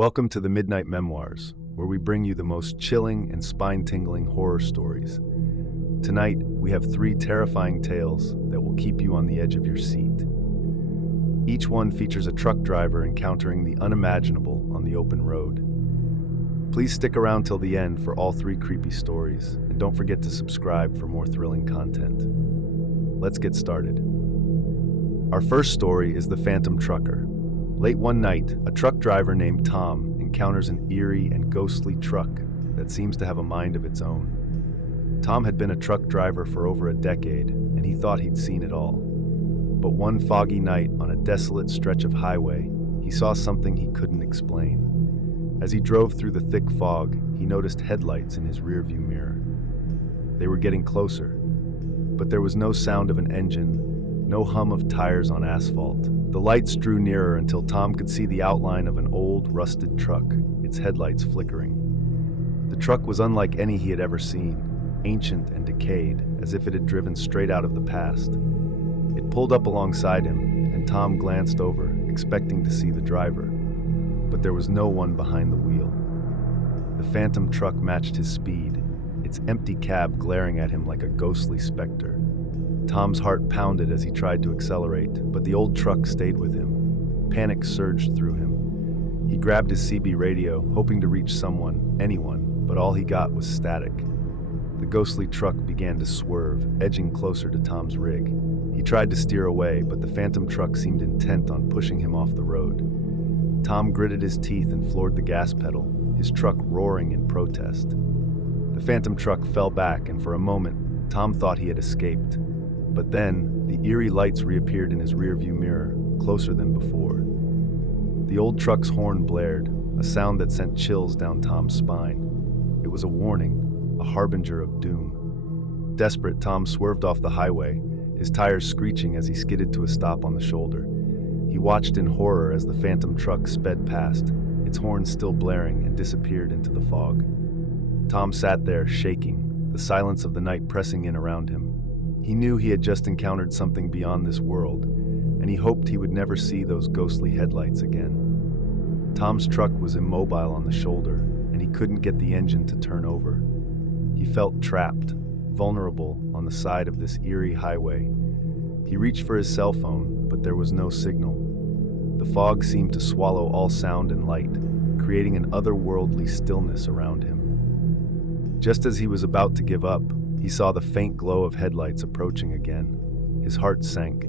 Welcome to the Midnight Memoirs, where we bring you the most chilling and spine-tingling horror stories. Tonight, we have 3 terrifying tales that will keep you on the edge of your seat. Each one features a truck driver encountering the unimaginable on the open road. Please stick around till the end for all 3 creepy stories, and don't forget to subscribe for more thrilling content. Let's get started. Our first story is The Phantom Trucker. Late one night, a truck driver named Tom encounters an eerie and ghostly truck that seems to have a mind of its own. Tom had been a truck driver for over a decade, and he thought he'd seen it all. But one foggy night on a desolate stretch of highway, he saw something he couldn't explain. As he drove through the thick fog, he noticed headlights in his rearview mirror. They were getting closer, but there was no sound of an engine, no hum of tires on asphalt. The lights drew nearer until Tom could see the outline of an old, rusted truck, its headlights flickering. The truck was unlike any he had ever seen, ancient and decayed, as if it had driven straight out of the past. It pulled up alongside him, and Tom glanced over, expecting to see the driver. But there was no one behind the wheel. The phantom truck matched his speed, its empty cab glaring at him like a ghostly specter. Tom's heart pounded as he tried to accelerate, but the old truck stayed with him. Panic surged through him. He grabbed his CB radio, hoping to reach someone, anyone, but all he got was static. The ghostly truck began to swerve, edging closer to Tom's rig. He tried to steer away, but the phantom truck seemed intent on pushing him off the road. Tom gritted his teeth and floored the gas pedal, his truck roaring in protest. The phantom truck fell back, and for a moment, Tom thought he had escaped. But then, the eerie lights reappeared in his rearview mirror, closer than before. The old truck's horn blared, a sound that sent chills down Tom's spine. It was a warning, a harbinger of doom. Desperate, Tom swerved off the highway, his tires screeching as he skidded to a stop on the shoulder. He watched in horror as the phantom truck sped past, its horn still blaring, and disappeared into the fog. Tom sat there, shaking, the silence of the night pressing in around him. He knew he had just encountered something beyond this world, and he hoped he would never see those ghostly headlights again. Tom's truck was immobile on the shoulder, and he couldn't get the engine to turn over. He felt trapped, vulnerable on the side of this eerie highway. He reached for his cell phone, but there was no signal. The fog seemed to swallow all sound and light, creating an otherworldly stillness around him. Just as he was about to give up, he saw the faint glow of headlights approaching again. His heart sank.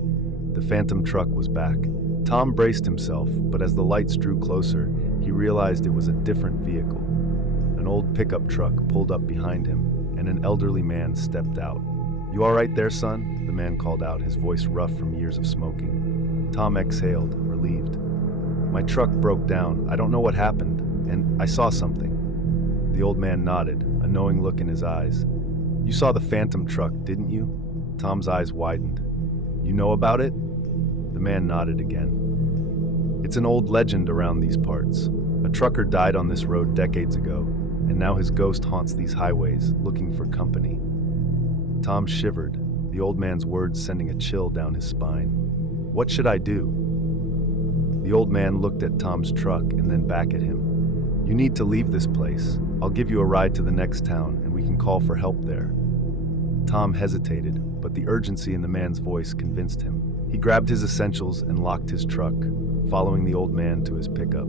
The phantom truck was back. Tom braced himself, but as the lights drew closer, he realized it was a different vehicle. An old pickup truck pulled up behind him, and an elderly man stepped out. "You all right there, son?" the man called out, his voice rough from years of smoking. Tom exhaled, relieved. "My truck broke down. I don't know what happened, and I saw something." The old man nodded, a knowing look in his eyes. "You saw the phantom truck, didn't you?" Tom's eyes widened. "You know about it?" The man nodded again. "It's an old legend around these parts. A trucker died on this road decades ago, and now his ghost haunts these highways, looking for company." Tom shivered, the old man's words sending a chill down his spine. "What should I do?" The old man looked at Tom's truck and then back at him. "You need to leave this place. I'll give you a ride to the next town, and we can call for help there." Tom hesitated, but the urgency in the man's voice convinced him. He grabbed his essentials and locked his truck, following the old man to his pickup.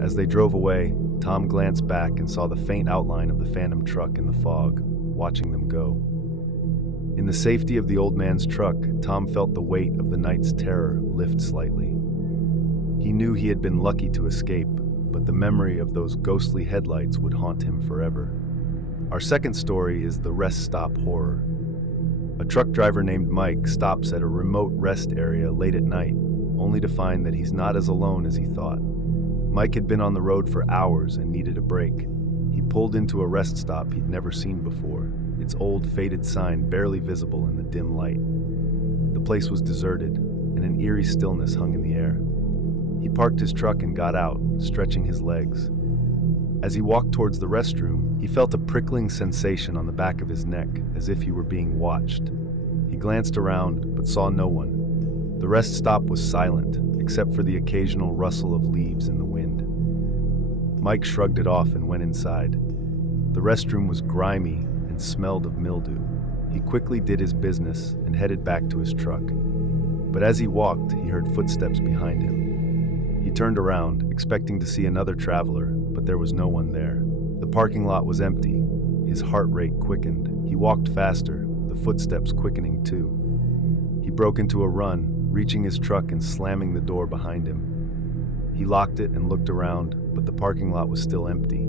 As they drove away, Tom glanced back and saw the faint outline of the phantom truck in the fog, watching them go. In the safety of the old man's truck, Tom felt the weight of the night's terror lift slightly. He knew he had been lucky to escape, but the memory of those ghostly headlights would haunt him forever. Our second story is the rest stop horror. A truck driver named Mike stops at a remote rest area late at night, only to find that he's not as alone as he thought. Mike had been on the road for hours and needed a break. He pulled into a rest stop he'd never seen before, its old faded sign barely visible in the dim light. The place was deserted, and an eerie stillness hung in the air. He parked his truck and got out, stretching his legs. As he walked towards the restroom, he felt a prickling sensation on the back of his neck, as if he were being watched. He glanced around, but saw no one. The rest stop was silent, except for the occasional rustle of leaves in the wind. Mike shrugged it off and went inside. The restroom was grimy and smelled of mildew. He quickly did his business and headed back to his truck. But as he walked, he heard footsteps behind him. He turned around, expecting to see another traveler, but there was no one there. The parking lot was empty. His heart rate quickened. He walked faster, the footsteps quickening too. He broke into a run, reaching his truck and slamming the door behind him. He locked it and looked around, but the parking lot was still empty.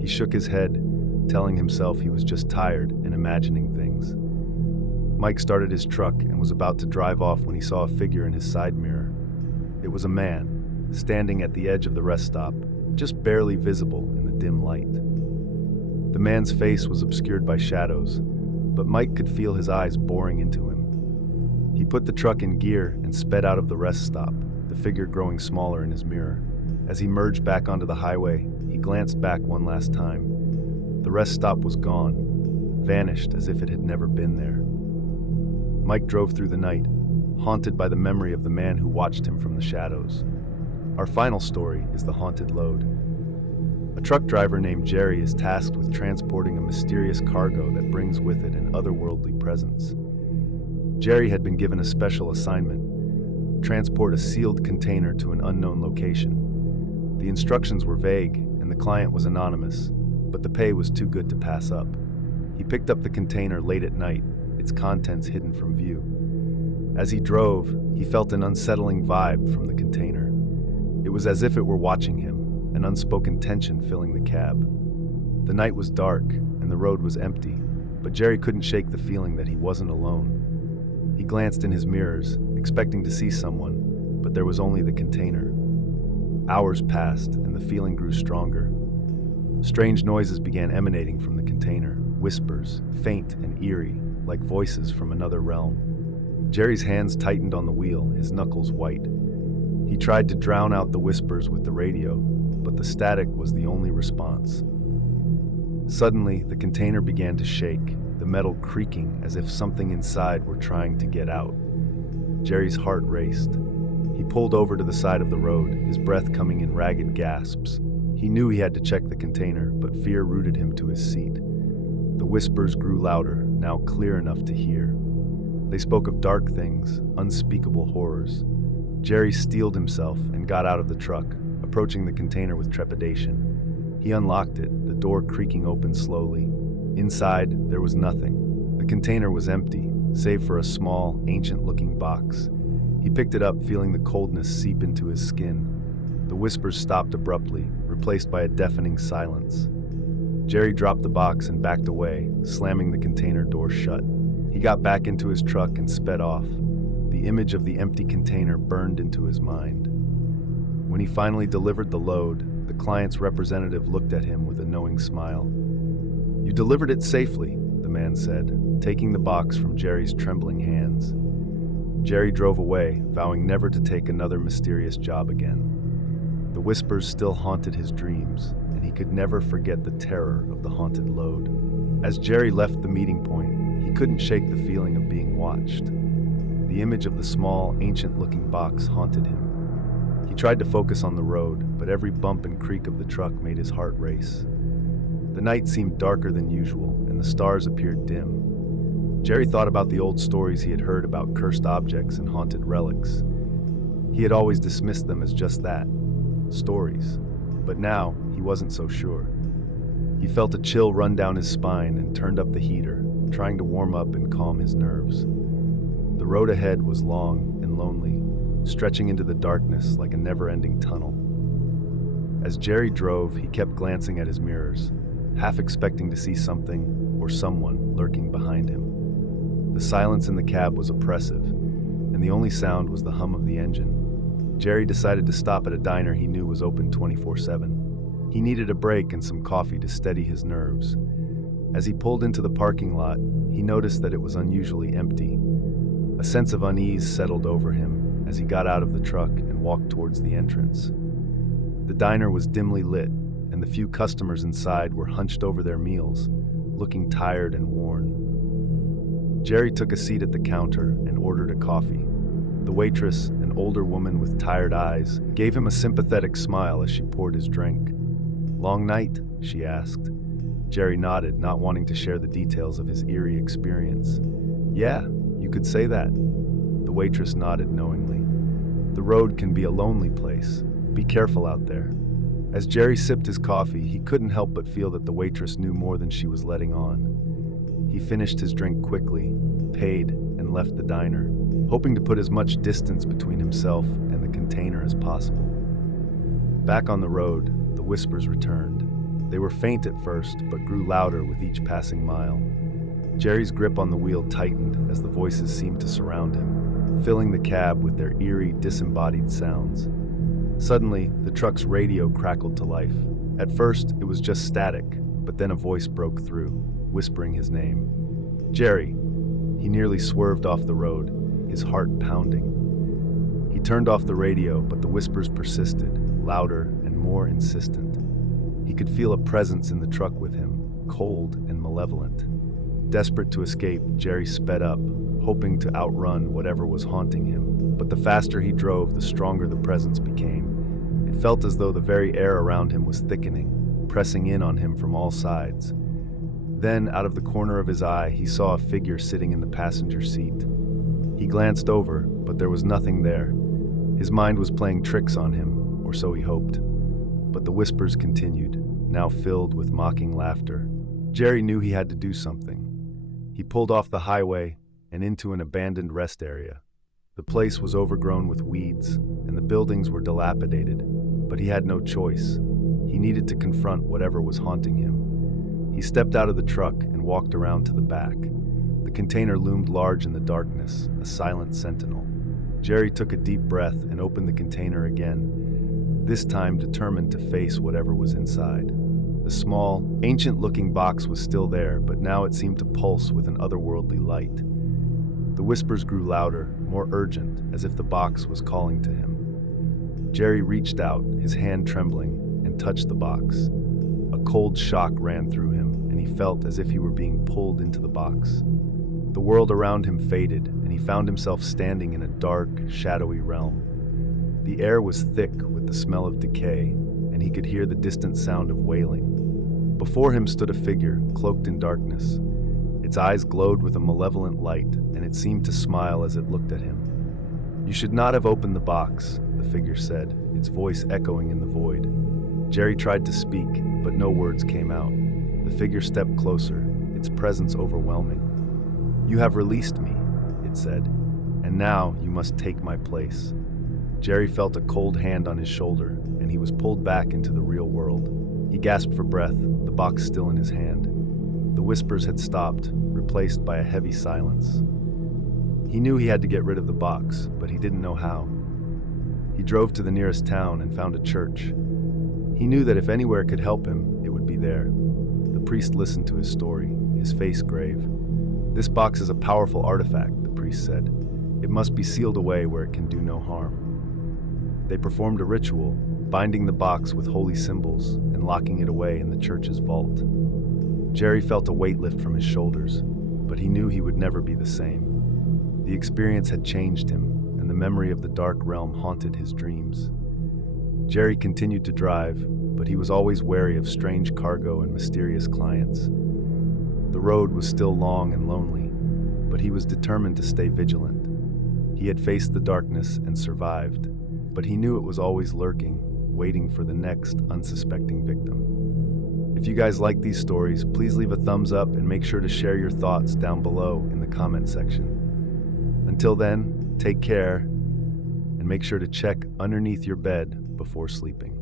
He shook his head, telling himself he was just tired and imagining things. Mike started his truck and was about to drive off when he saw a figure in his side mirror. It was a man, standing at the edge of the rest stop, just barely visible in the dim light. The man's face was obscured by shadows, but Mike could feel his eyes boring into him. He put the truck in gear and sped out of the rest stop, the figure growing smaller in his mirror. As he merged back onto the highway, he glanced back one last time. The rest stop was gone, vanished as if it had never been there. Mike drove through the night, haunted by the memory of the man who watched him from the shadows. Our final story is the haunted load. A truck driver named Jerry is tasked with transporting a mysterious cargo that brings with it an otherworldly presence. Jerry had been given a special assignment: transport a sealed container to an unknown location. The instructions were vague, and the client was anonymous, but the pay was too good to pass up. He picked up the container late at night, its contents hidden from view. As he drove, he felt an unsettling vibe from the container. It was as if it were watching him, an unspoken tension filling the cab. The night was dark, and the road was empty, but Jerry couldn't shake the feeling that he wasn't alone. He glanced in his mirrors, expecting to see someone, but there was only the container. Hours passed, and the feeling grew stronger. Strange noises began emanating from the container, whispers, faint and eerie, like voices from another realm. Jerry's hands tightened on the wheel, his knuckles white. He tried to drown out the whispers with the radio, but the static was the only response. Suddenly, the container began to shake, the metal creaking as if something inside were trying to get out. Jerry's heart raced. He pulled over to the side of the road, his breath coming in ragged gasps. He knew he had to check the container, but fear rooted him to his seat. The whispers grew louder, now clear enough to hear. They spoke of dark things, unspeakable horrors. Jerry steeled himself and got out of the truck, approaching the container with trepidation. He unlocked it, the door creaking open slowly. Inside, there was nothing. The container was empty, save for a small, ancient-looking box. He picked it up, feeling the coldness seep into his skin. The whispers stopped abruptly, replaced by a deafening silence. Jerry dropped the box and backed away, slamming the container door shut. He got back into his truck and sped off. The image of the empty container burned into his mind. When he finally delivered the load, the client's representative looked at him with a knowing smile. "You delivered it safely," the man said, taking the box from Jerry's trembling hands. Jerry drove away, vowing never to take another mysterious job again. The whispers still haunted his dreams, and he could never forget the terror of the haunted load. As Jerry left the meeting point, he couldn't shake the feeling of being watched. The image of the small, ancient-looking box haunted him. He tried to focus on the road, but every bump and creak of the truck made his heart race. The night seemed darker than usual, and the stars appeared dim. Jerry thought about the old stories he had heard about cursed objects and haunted relics. He had always dismissed them as just that, stories. But now, he wasn't so sure. He felt a chill run down his spine and turned up the heater, trying to warm up and calm his nerves. The road ahead was long and lonely, stretching into the darkness like a never-ending tunnel. As Jerry drove, he kept glancing at his mirrors, half expecting to see something or someone lurking behind him. The silence in the cab was oppressive, and the only sound was the hum of the engine. Jerry decided to stop at a diner he knew was open 24/7. He needed a break and some coffee to steady his nerves. As he pulled into the parking lot, he noticed that it was unusually empty. A sense of unease settled over him as he got out of the truck and walked towards the entrance. The diner was dimly lit, and the few customers inside were hunched over their meals, looking tired and worn. Jerry took a seat at the counter and ordered a coffee. The waitress, an older woman with tired eyes, gave him a sympathetic smile as she poured his drink. Long night? She asked. Jerry nodded, not wanting to share the details of his eerie experience. Yeah, you could say that. The waitress nodded knowingly. The road can be a lonely place. Be careful out there. As Jerry sipped his coffee, he couldn't help but feel that the waitress knew more than she was letting on. He finished his drink quickly, paid, and left the diner, hoping to put as much distance between himself and the container as possible. Back on the road, the whispers returned. They were faint at first, but grew louder with each passing mile. Jerry's grip on the wheel tightened as the voices seemed to surround him, filling the cab with their eerie, disembodied sounds. Suddenly, the truck's radio crackled to life. At first, it was just static, but then a voice broke through, whispering his name. Jerry. He nearly swerved off the road, his heart pounding. He turned off the radio, but the whispers persisted, louder and more insistent. He could feel a presence in the truck with him, cold and malevolent. Desperate to escape, Jerry sped up, hoping to outrun whatever was haunting him. But the faster he drove, the stronger the presence became. It felt as though the very air around him was thickening, pressing in on him from all sides. Then, out of the corner of his eye, he saw a figure sitting in the passenger seat. He glanced over, but there was nothing there. His mind was playing tricks on him, or so he hoped. But the whispers continued, now filled with mocking laughter. Jerry knew he had to do something. He pulled off the highway and into an abandoned rest area. The place was overgrown with weeds, and the buildings were dilapidated, but he had no choice. He needed to confront whatever was haunting him. He stepped out of the truck and walked around to the back. The container loomed large in the darkness, a silent sentinel. Jerry took a deep breath and opened the container again, this time determined to face whatever was inside. The small, ancient-looking box was still there, but now it seemed to pulse with an otherworldly light. The whispers grew louder, more urgent, as if the box was calling to him. Jerry reached out, his hand trembling, and touched the box. A cold shock ran through him, and he felt as if he were being pulled into the box. The world around him faded, and he found himself standing in a dark, shadowy realm. The air was thick with the smell of decay, and he could hear the distant sound of wailing. Before him stood a figure, cloaked in darkness. Its eyes glowed with a malevolent light, and it seemed to smile as it looked at him. "You should not have opened the box," the figure said, its voice echoing in the void. Jerry tried to speak, but no words came out. The figure stepped closer, its presence overwhelming. "You have released me," it said, "and now you must take my place." Jerry felt a cold hand on his shoulder, and he was pulled back into the real world. He gasped for breath, the box still in his hand. The whispers had stopped, replaced by a heavy silence. He knew he had to get rid of the box, but he didn't know how. He drove to the nearest town and found a church. He knew that if anywhere could help him, it would be there. The priest listened to his story, his face grave. "This box is a powerful artifact," the priest said. "It must be sealed away where it can do no harm." They performed a ritual, binding the box with holy symbols and locking it away in the church's vault. Jerry felt a weight lift from his shoulders, but he knew he would never be the same. The experience had changed him, and the memory of the dark realm haunted his dreams. Jerry continued to drive, but he was always wary of strange cargo and mysterious clients. The road was still long and lonely, but he was determined to stay vigilant. He had faced the darkness and survived, but he knew it was always lurking, waiting for the next unsuspecting victim. If you guys like these stories, please leave a thumbs up and make sure to share your thoughts down below in the comment section. Until then, take care, and make sure to check underneath your bed before sleeping.